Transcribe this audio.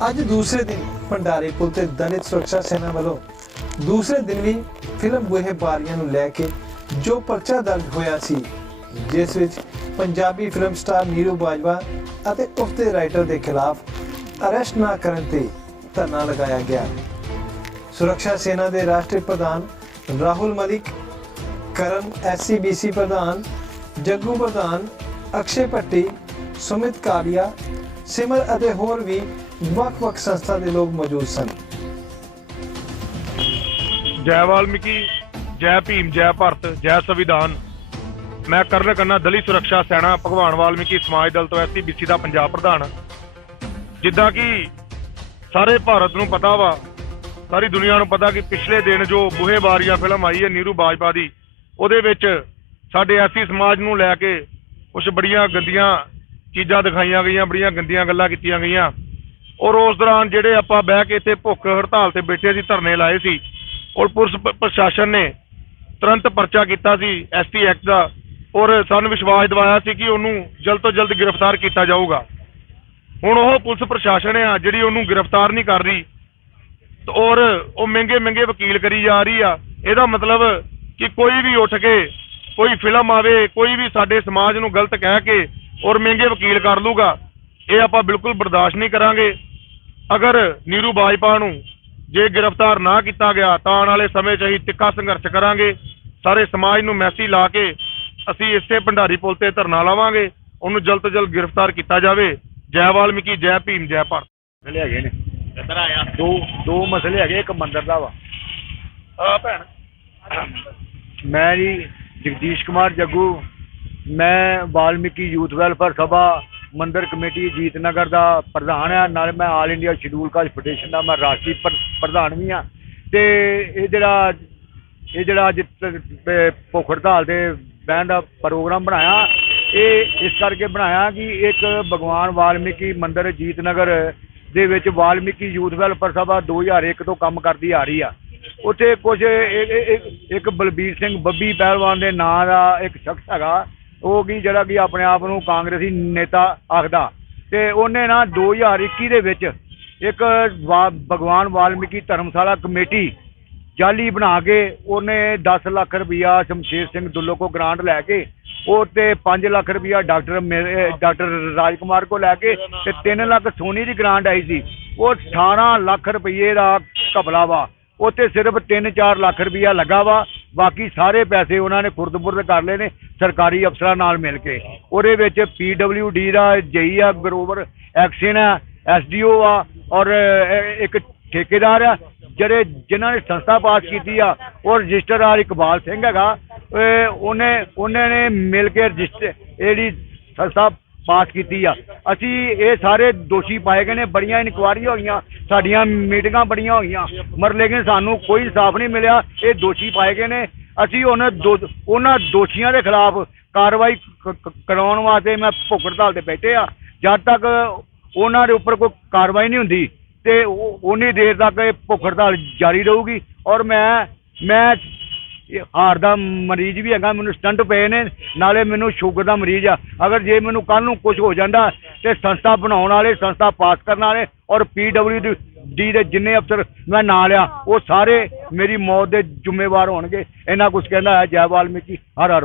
ਅੱਜ ਦੂਸਰੇ ਦਿਨ ਭੰਡਾਰੇ ਪੁਲ ਤੇ ਦਲਿਤ ਸੁਰੱਖਿਆ ਸੈਨਾ ਵੱਲੋਂ ਦੂਸਰੇ ਦਿਨ ਵੀ ਫਿਲਮ ਬੂਹੇ ਬਾਰੀਆਂ ਨੂੰ ਲੈ ਕੇ ਜੋ ਪਰਚਾ ਦਰਜ ਹੋਇਆ ਸੀ, ਜਿਸ ਵਿੱਚ ਪੰਜਾਬੀ ਫਿਲਮ ਸਟਾਰ ਨੀਰੂ ਬਾਜਵਾ ਅਤੇ ਉਸਦੇ ਰਾਈਟਰ ਦੇ ਖਿਲਾਫ ਅਰੈਸਟ ਨਾ ਕਰਨ ਤੇ ਧਰਨਾ ਲਗਾਇਆ ਗਿਆ। ਸੁਰੱਖਿਆ ਸੈਨਾ ਦੇ ਰਾਸ਼ਟਰੀ ਪ੍ਰਧਾਨ ਰਾਹੁਲ ਮਲਿਕ, ਕਰਨ ਐਸਸੀਬੀਸੀ ਪ੍ਰਧਾਨ, ਜੱਗੂ ਪ੍ਰਧਾਨ ਅਕਸ਼ੇ ਭੱਟੀ ਸੁਮਿਤ ਕਾਲੀਆ ਸਿਮਰ ਅਤੇ ਹੋਰ ਵੀ ਵੱਖ-ਵੱਖ ਸੰਸਥਾ ਦੇ ਲੋਕ ਮੌਜੂਦ ਸਨ। ਜੈ ਵਾਲਮੀਕੀ, ਜੈ ਭੀਮ, ਜੈ ਭਾਰਤ, ਜੈ ਸੰਵਿਧਾਨ। ਮੈਂ ਕਰਨ ਕੰਨਾ ਦਲਿਤ ਸੁਰੱਖਿਆ ਸੈਨਾ ਭਗਵਾਨ ਵਾਲਮੀਕੀ ਸਮਾਜ ਦਲ ਤੋਂ ਐਸਸੀਬੀਸੀ ਦਾ ਪੰਜਾਬ ਪ੍ਰਧਾਨ ਜਿੱਦਾਂ ਕਿ ਸਾਰੇ ਭਾਰਤ ਨੂੰ ਪਤਾ ਵਾ, ਸਾਰੀ ਦੁਨੀਆ ਨੂੰ ਪਤਾ ਕਿ ਪਿਛਲੇ ਦਿਨ ਜੋ ਬੂਹੇ ਬਾਰੀਆਂ ਫਿਲਮ ਆਈ ਹੈ ਨੀਰੂ ਬਾਜਵਾ ਦੀ, ਉਹਦੇ ਵਿੱਚ ਸਾਡੇ ਐਸੀ ਸਮਾਜ ਨੂੰ ਲੈ ਕੇ ਕੁਝ ਬੜੀਆਂ ਗੰਦੀਆਂ ਚੀਜ਼ਾਂ ਦਿਖਾਈਆਂ ਗਈਆਂ, ਬੜੀਆਂ ਗੰਦੀਆਂ ਗੱਲਾਂ ਕੀਤੀਆਂ ਗਈਆਂ। ਔਰ ਉਸ ਦੌਰਾਨ ਜਿਹੜੇ ਆਪਾਂ ਬਹਿ ਕੇ ਇੱਥੇ ਭੁੱਖ ਹੜਤਾਲ ਤੇ ਬੈਠੇ ਸੀ, ਧਰਨੇ ਲਾਏ ਸੀ, ਔਰ ਪੁਲਿਸ ਪ੍ਰਸ਼ਾਸਨ ਨੇ ਤੁਰੰਤ ਪਰਚਾ ਕੀਤਾ ਸੀ ਐਸਟੀ ਐਕਟ ਦਾ, ਔਰ ਸਾਨੂੰ ਵਿਸ਼ਵਾਸ ਦਿਵਾਇਆ ਸੀ ਕਿ ਉਹਨੂੰ ਜਲਦ ਤੋਂ ਜਲਦ ਗ੍ਰਿਫਤਾਰ ਕੀਤਾ ਜਾਊਗਾ। ਹੁਣ ਉਹ ਪੁਲਿਸ ਪ੍ਰਸ਼ਾਸਨ ਆ, ਜਿਹੜੀ ਉਹਨੂੰ ਗ੍ਰਿਫਤਾਰ ਨਹੀਂ ਕਰ ਰਹੀ ਔਰ ਉਹ ਮਹਿੰਗੇ ਮਹਿੰਗੇ ਵਕੀਲ ਕਰੀ ਜਾ ਰਹੀ ਆ। ਇਹਦਾ ਮਤਲਬ ਕਿ ਕੋਈ ਵੀ ਉੱਠ ਕੇ, ਕੋਈ ਫਿਲਮ ਆਵੇ, ਕੋਈ ਵੀ ਸਾਡੇ ਸਮਾਜ ਨੂੰ ਗਲਤ ਕਹਿ ਕੇ ਔਰ ਮਹਿੰਗੇ ਵਕੀਲ ਕਰ ਲੂਗਾ ਇਹ ਆਪਾਂ ਬਿਲਕੁਲ ਬਰਦਾਸ਼ਤ ਨਹੀਂ ਕਰਾਂਗੇ। ਅਗਰ ਨੀਰੂ ਬਾਜਪਾ ਨੂੰ ਜੇ ਗ੍ਰਿਫਤਾਰ ਨਾ ਕੀਤਾ ਗਿਆ ਤਾਂ ਆਉਣ ਵਾਲੇ ਸਮੇਂ 'ਚ ਅਸੀਂ ਤਿੱਖਾ ਸੰਘਰਸ਼ ਕਰਾਂਗੇ। ਸਾਰੇ ਸਮਾਜ ਨੂੰ ਮੈਸੇਜ ਲਾ ਕੇ ਅਸੀਂ ਇਸੇ ਭੰਡਾਰੀ ਪੁਲ ਤੇ ਧਰਨਾ ਲਾਵਾਂਗੇ। ਉਹਨੂੰ ਜਲਦ ਤੋਂ ਜਲਦ ਗ੍ਰਿਫਤਾਰ ਕੀਤਾ ਜਾਵੇ। ਜੈ ਵਾਲਮੀਕੀ ਜੈ ਭੀਮ ਜੈ ਭਾਰਤ। ਮਸਲੇ ਹੈਗੇ ਨੇ। ਆਇਆ। ਦੋ ਦੋ ਮਸਲੇ ਹੈਗੇ ਇੱਕ ਮੰਦਰ ਦਾ ਵਾ। ਆ ਭੈਣ। ਮੈਂ ਜੀ ਜਗਦੀਸ਼ ਕੁਮਾਰ ਜੱਗੂ ਮੈਂ ਵਾਲਮੀਕੀ ਯੂਥ ਵੈਲਫੇਅਰ ਸਭਾ ਮੰਦਰ ਕਮੇਟੀ ਜੀਤਨਗਰ ਦਾ ਪ੍ਰਧਾਨ ਆ, ਨਾਲ ਮੈਂ all India scheduled caste federation ਦਾ ਮੈਂ ਰਾਸ਼ਟਰੀ ਪ੍ਰ- ਪ੍ਰਧਾਨ ਵੀ ਆ। ਤੇ ਇਹ ਜਿਹੜਾ ਇਹ ਜਿਹੜਾ ਅੱਜ ਭੁੱਖ ਹੜਤਾਲ ਦੇ ਬਹਿਣ ਦਾ ਪ੍ਰੋਗਰਾਮ ਬਣਾਇਆ, ਇਹ ਇਸ ਕਰਕੇ ਬਣਾਇਆ ਕਿ ਇੱਕ ਭਗਵਾਨ ਵਾਲਮੀਕੀ ਮੰਦਿਰ ਜੀਤਨਗਰ ਦੇ ਵਿੱਚ ਵਾਲਮੀਕੀ ਯੂਥ ਵੈਲਫੇਅਰ ਸਭਾ 2001 ਤੋਂ ਕੰਮ ਕਰਦੀ ਆ ਰਹੀ ਆ। ਉੱਥੇ ਕੁਝ ਇੱਕ ਬਲਬੀਰ ਸਿੰਘ ਬੱਬੀ ਪਹਿਲਵਾਨ ਦੇ ਨਾਂ ਦਾ ਇੱਕ ਸ਼ਖਸ ਹੈਗਾ। ਉਹ ਕੀ ਜਿਹੜਾ ਕਿ ਆਪਣੇ ਆਪ ਨੂੰ ਕਾਂਗਰਸੀ ਨੇਤਾ ਆਖਦਾ ਤੇ ਉਹਨੇ ਨਾ 2021 ਦੇ ਵਿੱਚ ਇੱਕ ਵਾ- ਭਗਵਾਨ ਵਾਲਮੀਕੀ ਧਰਮਸ਼ਾਲਾ ਕਮੇਟੀ ਜਾਲੀ ਬਣਾ ਕੇ ਉਹਨੇ 10 ਲੱਖ ਰੁਪਇਆ ਸ਼ਮਸ਼ੇਰ ਸਿੰਘ ਦੁੱਲੋ ਕੋ ਗ੍ਰਾਂਟ ਲੈ ਕੇ ਉਹ ਤੇ 5 ਲੱਖ ਰੁਪਇਆ ਡਾਕਟਰ ਮੇਰੇ- ਡਾਕਟਰ ਰਾਜਕੁਮਾਰ ਕੋ ਲੈ ਕੇ ਤੇ 3 ਲੱਖ ਸੋਨੀ ਦੀ ਗ੍ਰਾਂਟ ਆਈ ਸੀ। ਉਹ 18 ਲੱਖ ਰੁਪਏ ਦਾ ਘਪਲਾ ਵਾ। ਉੱਥੇ ਸਿਰਫ 3-4 ਲੱਖ ਰੁਪਇਆ ਲੱਗਾ ਵਾ। ਬਾਕੀ ਸਾਰੇ ਪੈਸੇ ਉਹਨਾਂ ਨੇ ਖੁਰਦਬੁਰਦ ਕਰ ਲਏ ਨੇ, ਸਰਕਾਰੀ ਅਫਸਰਾਂ ਨਾਲ ਮਿਲ ਕੇ। ਉਹਦੇ ਵਿੱਚ ਡੀ ਦਾ ਜਈ ਆ, ਗਰੋਵਰ ਐਕਸ਼ਨ ਆ, ਐਸਡੀਓ ਆ, ਔਰ ਇੱਕ ਠੇਕੇਦਾਰ ਆ, ਜਿਹੜੇ, ਜਿਨ੍ਹਾਂ ਨੇ ਸੰਸਥਾ ਪਾਸ ਕੀਤੀ ਆ, ਉਹ ਰਜਿਸਟਰਦਾਰ ਇਕਬਾਲ ਸਿੰਘ ਹੈਗਾ। ਉਹਨੇ ਉਹਨੇ ਨੇ ਮਿਲ ਕੇ ਰਜਿਸਟਰ, ਜਿਹੜੀ ਸੰਸਥਾ ਪਾਸ ਕੀਤੀ ਆ। ਅਸੀਂ ਇਹ ਸਾਰੇ ਦੋਸ਼ੀ ਪਾਏ ਗਏ ਨੇ, ਬੜੀਆਂ ਇਨਕੁਆਰੀਆਂ ਹੋਈਆਂ, ਸਾਡੀਆਂ ਮੀਟਿੰਗਾਂ ਬੜੀਆਂ ਹੋਈਆਂ। ਮਰ ਲੇਕਿਨ ਸਾਨੂੰ ਕੋਈ ਇਨਸਾਫ ਨਹੀਂ ਮਿਲਿਆ, ਇਹ ਦੋਸ਼ੀ ਪਾਏ ਗਏ ਨੇ। ਅਸੀਂ ਉਹਨਾਂ ਦੋ, ਉਹਨਾਂ ਦੋਸ਼ੀਆਂ ਦੇ ਖਿਲਾਫ ਕਾਰਵਾਈ ਕਰਾਉਣ ਵਾਸਤੇ ਮੈਂ ਭੁੱਖ ਹੜਤਾਲ ਤੇ ਬੈਠੇ ਆ। ਜਦ ਤੱਕ ਉਹਨਾਂ ਦੇ ਉੱਪਰ ਕੋਈ ਕਾਰਵਾਈ ਨਹੀਂ ਹੁੰਦੀ, ਤੇ ਉਨੀ ਦੇਰ ਤੱਕ ਇਹ ਭੁੱਖ ਹੜਤਾਲ ਜਾਰੀ ਰਹੂਗੀ। ਔਰ ਮੈਂ ਮੈਂ ਹਾਰ ਦਾ ਮਰੀਜ਼ ਵੀ ਹੈਗਾ, ਮੈਨੂੰ ਸਟੰਟ ਪਏ ਨੇ, ਨਾਲੇ ਮੈਨੂੰ ਸ਼ੂਗਰ ਦਾ ਮਰੀਜ਼ ਆ। ਅਗਰ ਜੇ ਮੈਨੂੰ ਕੱਲ ਨੂੰ ਕੁਝ ਹੋ ਜਾਂਦਾ ਤੇ ਸੰਸਥਾ ਬਣਾਉਣ ਵਾਲੇ, ਸੰਸਥਾ ਪਾਸ ਕਰਨ ਵਾਲੇ ਔਰ ਪੀਡਬਲਯੂ ਡੀ ਦੇ ਜਿੰਨੇ ਅਫਸਰ ਮੈਂ ਨਾਂ ਲਿਆ ਉਹ ਸਾਰੇ ਮੇਰੀ ਮੌਤ ਦੇ ਜ਼ਿੰਮੇਵਾਰ ਹੋਣਗੇ। ਇਹਨਾਂ ਕੁਝ ਕਹਿੰਦਾ ਹੈ ਜੈ ਵਾਲਮੀਕੀ, ਹਰ ਹਰ